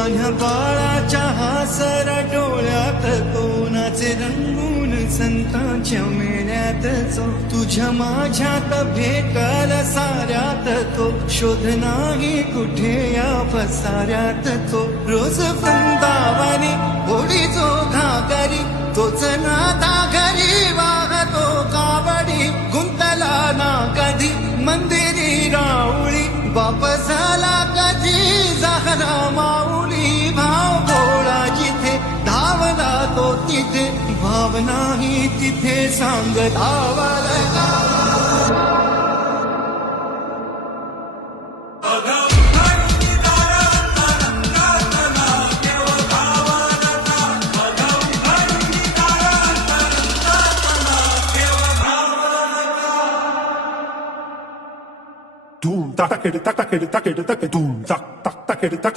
तान्ह्या बाळाच्या हासरा डोळ्यात कोणाचे रंगून संतांच्या मेळ्यात जो तुझ्या माझ्यात भेटल साऱ्यात तो शोध नाही कुठे या पसाऱ्यात तो रोज वृंदावनी होडी जो घागरी तोच नाता घरी वाहतो कावडी गुंतला ना कधी मंदिरी राऊळी बाप झाला कधी झाला माऊली भाव भोळा जिथे धावला तो तिथे भाव नाही तिथे सांग धावला Doom, tak tak tak tak tak tak tak tak tak doom, tak tak tak tak tak tak.